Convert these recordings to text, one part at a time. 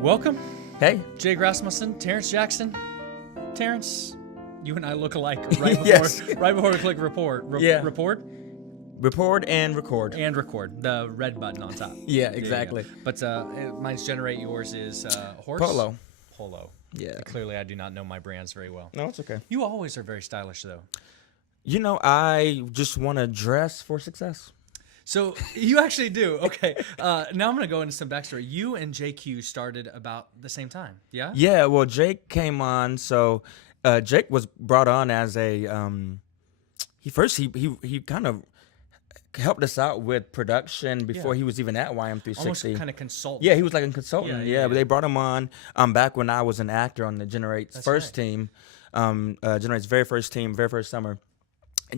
Welcome, Hey. Jake Rasmussen, Terrance Jackson. Terrance, you and I look alike right before Yes. right before we click report. Yeah. Report Record and record. and record. The red button on top. Yeah, There you exactly. go. But mine's generate. Yours is horse. Polo. Polo. Yeah. Clearly, I do not know my brands very well. No, it's okay. You always are very stylish, though. You know, I just want to dress for success. So you actually do. Okay. Now I'm going to go into some backstory. You and JQ started about the same time. Yeah? Yeah, well, Jake came on. So Jake was brought on as a he kind of helped us out with production before he was even at YM360. Almost kind of consultant. Yeah, he was like a consultant. Yeah, But they brought him on back when I was an actor on the Generate's first right. team, Generate's very first team, very first summer.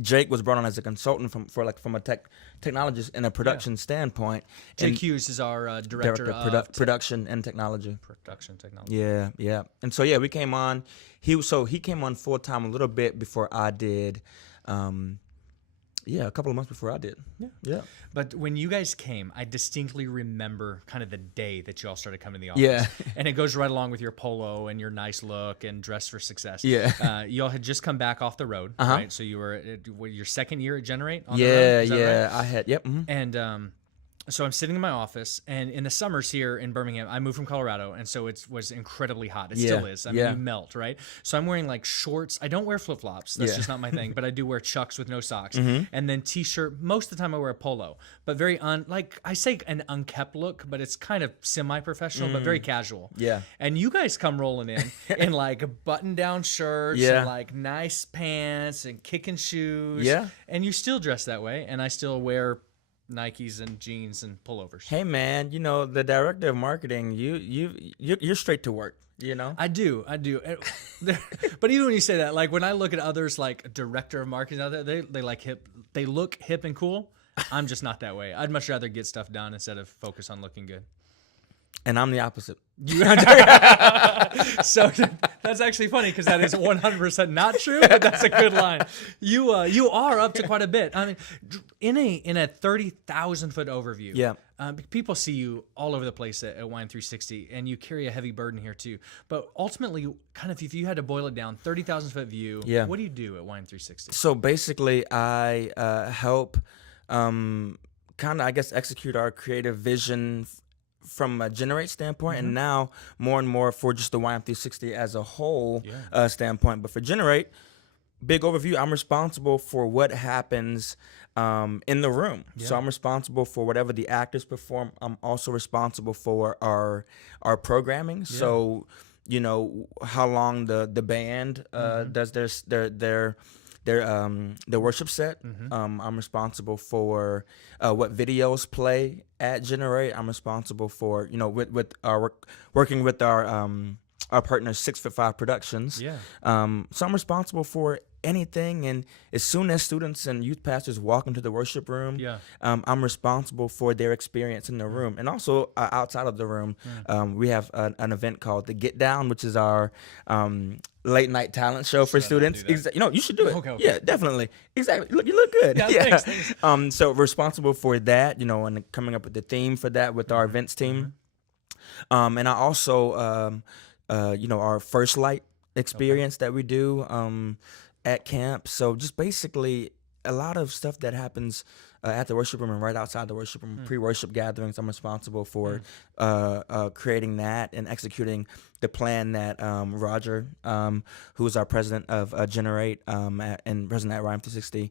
Jake was brought on as a consultant from a technologist and a production standpoint. Jake And Hughes is our director of production and technology. production technology. Yeah. And so we came on. He came on full time a little bit before I did. A couple of months before I did. Yeah. But when you guys came, I distinctly remember kind of the day that you all started coming to the office. Yeah. And it goes right along with your polo and your nice look and dress for success. Yeah. You all had just come back off the road, right? So you were your second year at Generate on the road? Yeah. Is that right? I had. Yep. And so I'm sitting in my office, and in the summers here in Birmingham, I moved from Colorado, and so it was incredibly hot. It still is. I mean, you melt, right? So I'm wearing like shorts. I don't wear flip-flops. That's just not my thing. But I do wear Chucks with no socks, and then T-shirt. Most of the time I wear a polo, but very I say an unkept look, but it's kind of semi-professional, but very casual. Yeah. And you guys come rolling in like button-down shirts and like nice pants and kicking shoes. Yeah. And you still dress that way, and I still wear Nikes and jeans and pullovers. Hey man, you know the director of marketing. You're straight to work. You know. I do. But even when you say that, like when I look at others like director of marketing out there, they like hip. They look hip and cool. I'm just not that way. I'd much rather get stuff done instead of focus on looking good. And I'm the opposite. So that's actually funny because that is 100% not true, but that's a good line. You are up to quite a bit. I mean, in a 30,000 foot overview. Yeah. People see you all over the place at YM360, and you carry a heavy burden here too. But ultimately, kind of if you had to boil it down, 30,000 foot view. Yeah. What do you do at YM360? So basically, I help kind of execute our creative vision from a Generate standpoint, and now more and more for just the YM360 as a whole standpoint. But for Generate, big overview, I'm responsible for what happens in the room. So I'm responsible for whatever the actors perform. I'm also responsible for our programming. So, you know, how long the band does their worship set. I'm responsible for what videos play at Generate. I'm responsible for, you know, with our working with our partner 6'5" Productions. So I'm responsible for anything, and as soon as students and youth pastors walk into the worship room, I'm responsible for their experience in the room, and also outside of the room. We have an event called the Get Down, which is our late night talent show for students. You know, you should do it. Okay. Yeah, definitely. Exactly. You look good. Thanks. So responsible for that, you know, and coming up with the theme for that with our events team. And I also, you know, our First Light experience that we do at camp. So just basically a lot of stuff that happens at the worship room and right outside the worship room, pre-worship gatherings. I'm responsible for creating that and executing the plan that Roger, who is our president of Generate and president at YM360,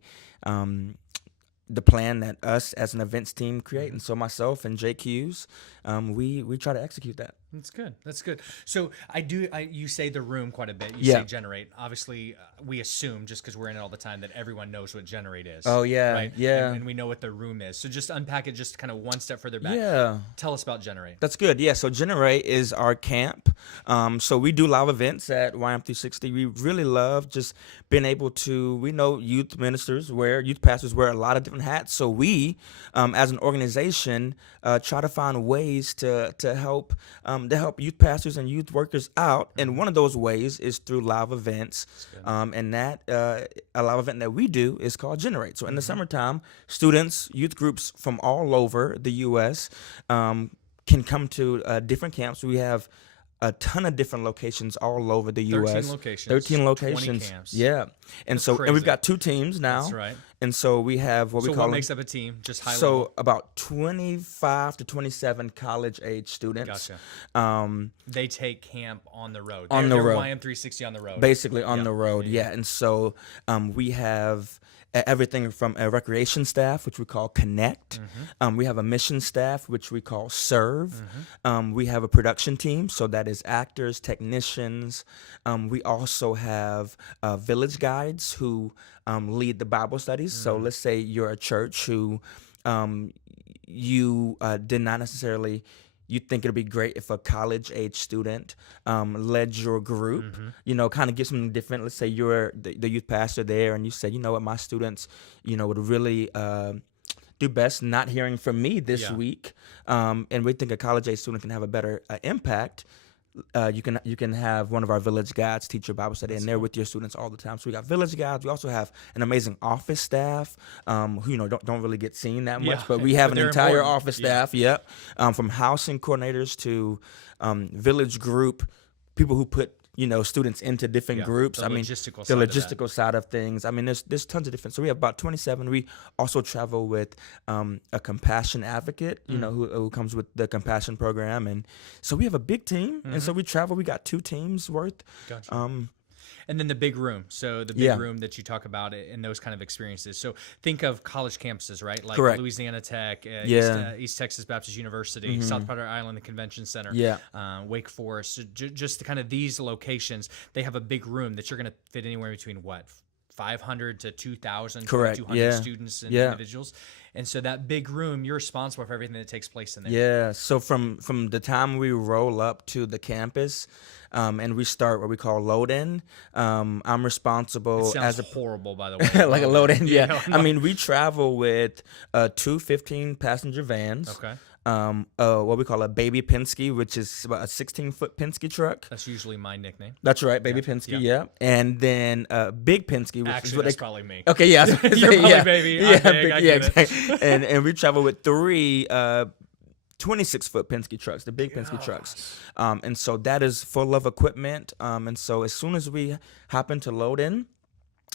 the plan that us as an events team create. And so myself and Jake Hughes, we try to execute that. That's good. That's good. So you say the room quite a bit. You say Generate. Obviously, we assume just because we're in it all the time that everyone knows what Generate is. Oh yeah, right? yeah. And we know what the room is. So just unpack it just kind of one step further back. Yeah. Tell us about Generate. That's good. Yeah. So Generate is our camp. So we do live events at YM360. We really love just being able to. We know youth pastors wear a lot of different hats. So we, as an organization, try to find ways to help youth pastors and youth workers out. And one of those ways is through live events. And that a live event that we do is called Generate. So in the summertime, students, youth groups from all over the U.S. can come to different camps. We have a ton of different locations all over the U.S. 13 locations. 13 locations. 20 camps. Yeah. And That's so, crazy. and we've got 2 teams now. That's right. And so we have what we call. So what makes up a team? Just high level. So about 25 to 27 college age students. Gotcha. They take camp on the road. On the road. YM360 on the road. Basically on the road, yeah. And so we have everything from a recreation staff, which we call Connect. We have a mission staff, which we call Serve. We have a production team, so that is actors, technicians. We also have village guides who lead the Bible studies. So let's say you're a church who you did not necessarily. You think it'd be great if a college-age student led your group, kind of give something different. Let's say you're the youth pastor there, and you say, you know what, my students, would really do best not hearing from me this week, and we think a college-age student can have a better impact. You can have one of our village guides teach your Bible study, and they're with your students all the time. So we got village guides. We also have an amazing office staff who don't really get seen that much, but we have an entire office staff. Yep, from housing coordinators to village group people who put students into different groups. The logistical side of things. I mean, there's tons of different. So we have about 27. We also travel with a compassion advocate, who comes with the compassion program, and so we have a big team. And so we travel. We got 2 teams worth. Gotcha. And then the big room. So the big room that you talk about in those kind of experiences. So think of college campuses, right? Like Correct. Louisiana Tech, East Texas Baptist University, South Padre Island, the Convention Center, Wake Forest. So just kind of these locations, they have a big room that you're going to fit anywhere between 500 to 2,000, 200 students and individuals. And so that big room, you're responsible for everything that takes place in there. Yeah. So from the time we roll up to the campus, and we start what we call load in, I'm responsible. It sounds horrible, by the way. Like a load in, yeah. I mean, we travel with 2 15-passenger vans. Okay. What we call a baby Penske, which is about a 16-foot Penske truck. That's usually my nickname. That's right, baby Penske, yeah. And then big Penske, which actually is what that's probably me. Okay, yeah. You're probably baby. I'm big, I get exactly. and we travel with 3 26-foot Penske trucks, the big Penske trucks. And so that is full of equipment. And so as soon as we happen to load in,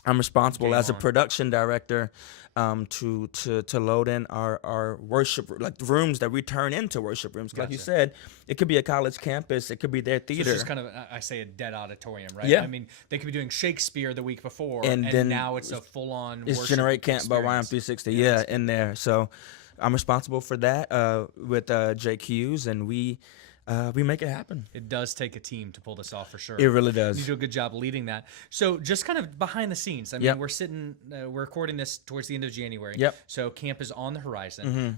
I'm responsible as a production director to load in our worship, like the rooms that we turn into worship rooms. Like you said, it could be a college campus, it could be their theater. So it's just kind of, I say, a dead auditorium, right? Yeah. I mean, they could be doing Shakespeare the week before, and then now it's a full-on it's worship Generate Camp experience. by YM360, in there. So I'm responsible for that with Jake Hughes, and we make it happen. It does take a team to pull this off, for sure. It really does. You do a good job leading that. So just kind of behind the scenes. I mean, we're recording this towards the end of January. Yep. So camp is on the horizon.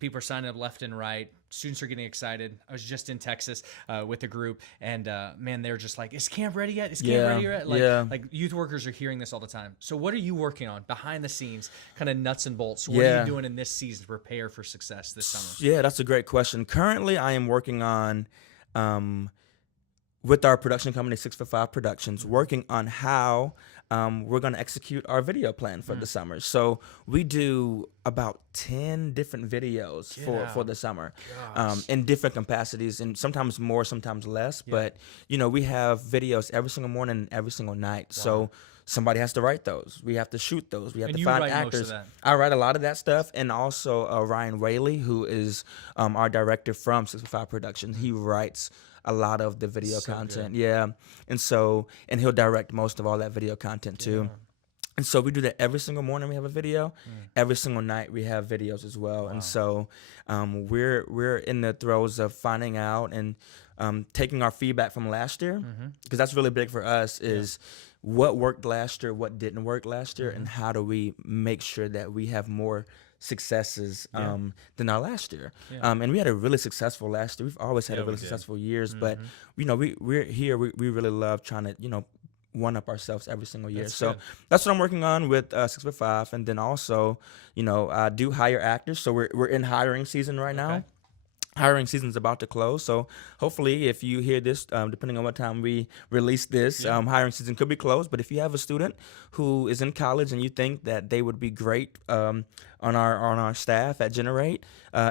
People are signing up left and right. Students are getting excited. I was just in Texas with a group, and man, they're just like, "Is camp ready yet? Is camp ready yet?" Like youth workers are hearing this all the time. So what are you working on behind the scenes, kind of nuts and bolts? What are you doing in this season to prepare for success this summer? Yeah, that's a great question. Currently, I am working on with our production company, 6'5" Productions, working on how we're going to execute our video plan for the summer. So we do about 10 different videos for the summer in different capacities, and sometimes more, sometimes less. But, we have videos every single morning and every single night. Wow. So somebody has to write those. We have to shoot those. We have to find actors. Most of that. I write a lot of that stuff. And also Ryan Whaley, who is our director from 6'5" Productions, he writes a lot of the video content. Good. Yeah. And he'll direct most of all that video content too. Yeah. And so we do that every single morning. We have a video. Every single night we have videos as well. Wow. And so we're in the throes of finding out and taking our feedback from last year, because that's really big for us, is what worked last year, what didn't work last year, and how do we make sure that we have more successes than our last year. And we had a really successful last year. We've always had a really successful years, but we're here. We really love trying to one up ourselves every single year. So that's what I'm working on with 6'5", and then also I do hire actors. So we're in hiring season right now. hiring season's about to close, so hopefully if you hear this, depending on what time we release this, hiring season could be closed. But if you have a student who is in college and you think that they would be great on our staff at Generate,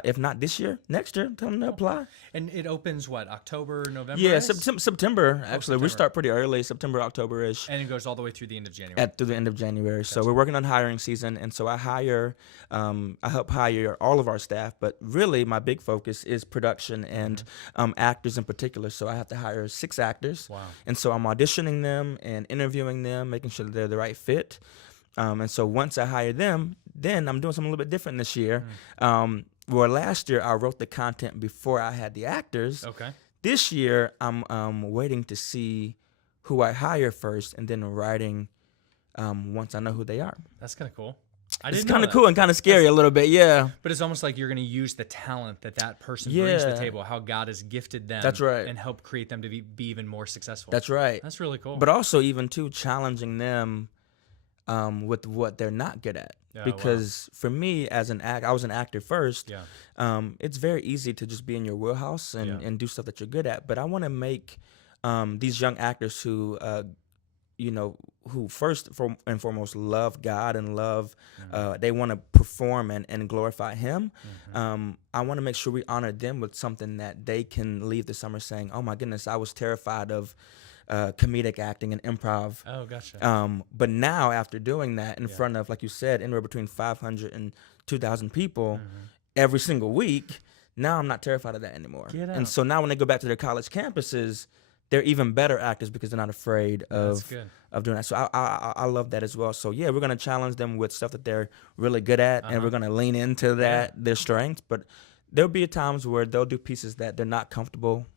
if not this year, next year, tell them to apply. And it opens what, October, November? Yeah, September. Actually, September. We start pretty early, September, October-ish. And it goes all the way through the end of January. Through the end of January. Gotcha. So we're working on hiring season, and so I help hire all of our staff, but really my big focus is production and actors in particular. So I have to hire 6 actors. Wow. And so I'm auditioning them and interviewing them, making sure that they're the right fit. And so once I hire them, then I'm doing something a little bit different this year. Where last year I wrote the content before I had the actors. Okay. This year I'm waiting to see who I hire first, and then writing once I know who they are. That's kind of cool. It's kind of cool and kind of scary a little bit, yeah. But it's almost like you're going to use the talent that person brings to the table, how God has gifted them. That's right. And help create them to be even more successful. That's right. That's really cool. But also even too challenging them with what they're not good at. Because for me, as I was an actor first. Yeah. It's very easy to just be in your wheelhouse and do stuff that you're good at. But I want to make these young actors who who first and foremost love God and love, they want to perform and glorify Him. I want to make sure we honor them with something that they can leave the summer saying, oh my goodness, I was terrified of comedic acting and improv. Oh, gotcha. But now after doing that in front of, like you said, anywhere between 500 and 2,000 people every single week, now I'm not terrified of that anymore. And so now when they go back to their college campuses, they're even better actors because they're not afraid of doing that. So I love that as well. So yeah, we're gonna challenge them with stuff that they're really good at, and we're gonna lean into their strengths. But there'll be times where they'll do pieces that they're not comfortable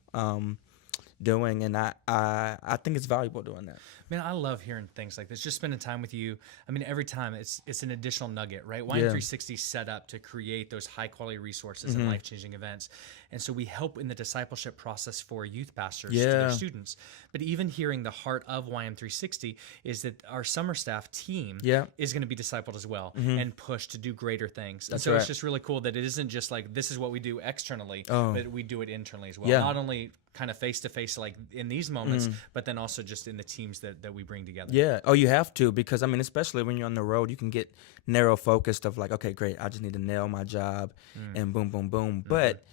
doing, and I think it's valuable doing that. Man, I love hearing things like this. Just spending time with you. I mean, every time it's an additional nugget, right? YM360 is set up to create those high quality resources and life changing events, and so we help in the discipleship process for youth pastors to their students. But even hearing the heart of YM360 is that our summer staff team is going to be discipled as well and pushed to do greater things. And so it's just really cool that it isn't just like this is what we do externally, but we do it internally as well. Not only kind of face to face like in these moments, but then also just in the teams that we bring together. Yeah. Oh, you have to, because I mean, especially when you're on the road, you can get narrow focused of like, okay, great, I just need to nail my job and boom, boom, boom. But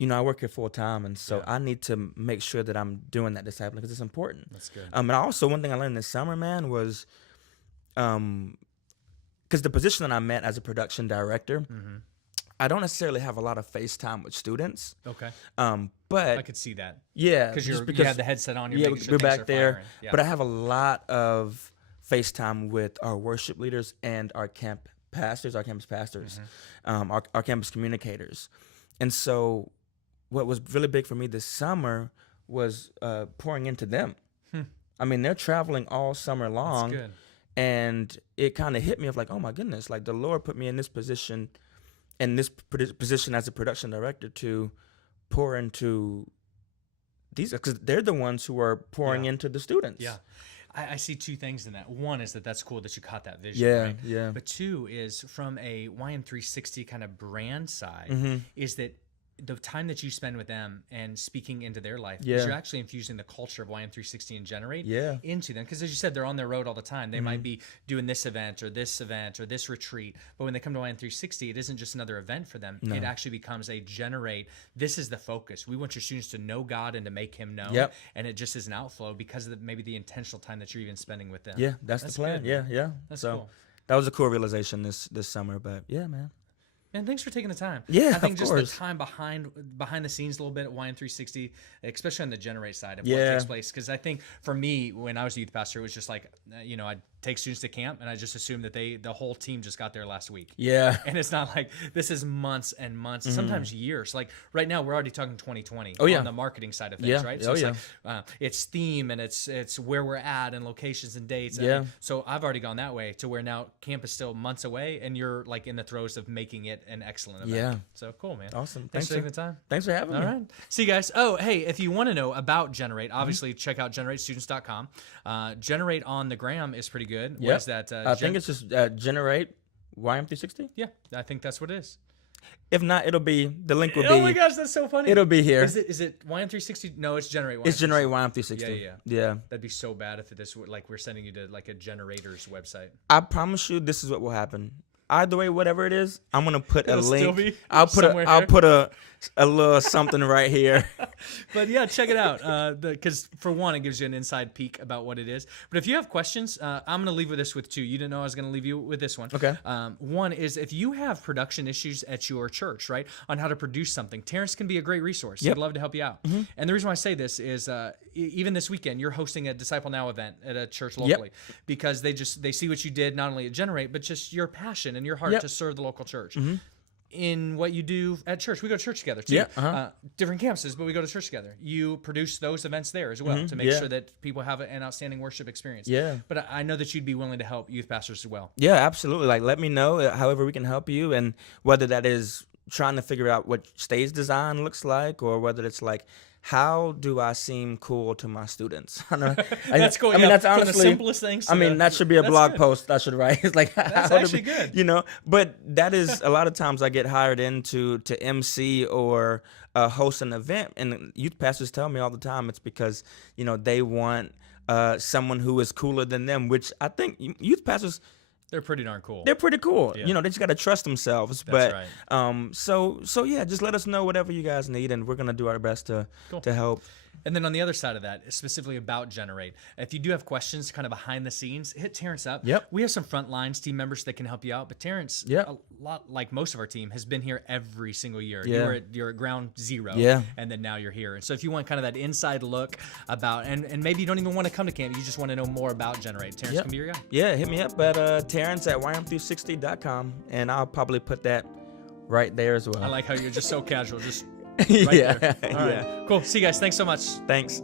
I work here full time, and so I need to make sure that I'm doing that discipling because it's important. That's good. And also one thing I learned this summer, man, was because the position that I'm at as a production director, I don't necessarily have a lot of face time with students. Okay. But I could see that. Yeah. Because you have the headset on, you're making sure we're things back are there. firing. Yeah. But I have a lot of FaceTime with our worship leaders and our campus pastors, our campus communicators. And so what was really big for me this summer was pouring into them. I mean, they're traveling all summer long. That's good. And it kind of hit me of like, oh my goodness, like the Lord put me in this position as a production director to pour into these, because they're the ones who are pouring into the students. Yeah. I see two things in that. One is that's cool that you caught that vision, right? Yeah. But two is from a YM360 kind of brand side, is that the time that you spend with them and speaking into their life, is you're actually infusing the culture of YM360 and Generate into them. Because as you said, they're on their road all the time. They might be doing this event or this retreat. But when they come to YM360, it isn't just another event for them. No. It actually becomes a Generate. This is the focus. We want your students to know God and to make Him known. Yep. And it just is an outflow because of maybe the intentional time that you're even spending with them. Yeah, that's the plan. Good. Yeah. That's so cool. That was a cool realization this summer. But yeah, man. And thanks for taking the time. Yeah, I think of just course. the time behind the scenes a little bit at YM360, especially on the Generate side of what takes place. Because I think for me, when I was a youth pastor, it was just like, I'd take students to camp, and I just assumed that the whole team just got there last week. Yeah. And it's not like this is months and months, sometimes years. Like right now, we're already talking 2020 on the marketing side of things, right? So it's like it's theme and it's where we're at and locations and dates. Yeah. And so I've already gone that way to where now camp is still months away, and you're like in the throes of making it an excellent event. Yeah. So cool, man. Awesome. Thanks for taking the time. Thanks for having me. All right. See you guys. Oh, hey, if you want to know about Generate, obviously check out generatestudents.com. Generate on the gram is pretty good. What is that? I think it's just Generate YM360. Yeah, I think that's what it is. If not, the link will be. Oh my gosh, that's so funny. It'll be here. Is it YM360? No, it's Generate YM360. It's Generate YM360. Yeah. That'd be so bad if this like we're sending you to like a generator's website. I promise you, this is what will happen. Either way, whatever it is, I'm gonna put a link. I'll put a little something right here. But yeah, check it out. Because for one, it gives you an inside peek about what it is. But if you have questions, I'm gonna leave this with two. You didn't know I was gonna leave you with this one. Okay. One is if you have production issues at your church, right, on how to produce something, Terrance can be a great resource. Yep. He'd love to help you out. Mm-hmm. And the reason why I say this is even this weekend, you're hosting a Disciple Now event at a church locally because they see what you did not only at Generate, but just your passion and your heart to serve the local church. Mm-hmm. In what you do at church, we go to church together too. Yeah, different campuses, but we go to church together. You produce those events there as well to make sure that people have an outstanding worship experience. Yeah. But I know that you'd be willing to help youth pastors as well. Yeah, absolutely. Like, let me know however we can help you, and whether that is trying to figure out what stage design looks like, or whether it's like, how do I seem cool to my students? That's cool. I mean, that's honestly the simplest things. That should be a blog post I should write. It's like, that's actually good. But that is a lot of times I get hired into to MC or host an event, and youth pastors tell me all the time it's because they want someone who is cooler than them, which I think youth pastors. They're pretty darn cool. They're pretty cool. Yeah. They just got to trust themselves. That's right. So yeah, just let us know whatever you guys need, and we're going to do our best to help. And then on the other side of that, specifically about Generate, if you do have questions kind of behind the scenes, hit Terrance up. Yep. We have some frontlines team members that can help you out, but Terrance, a lot like most of our team, has been here every single year. Yeah. You're at ground zero, and then now you're here. And so if you want kind of that inside look about, and maybe you don't even want to come to camp, you just want to know more about Generate, Terrance can be your guy. Yeah, hit me up at Terrance at YM360.com, and I'll probably put that right there as well. I like how you're just so casual, just right there. All right. Cool. See you guys. Thanks so much. Thanks.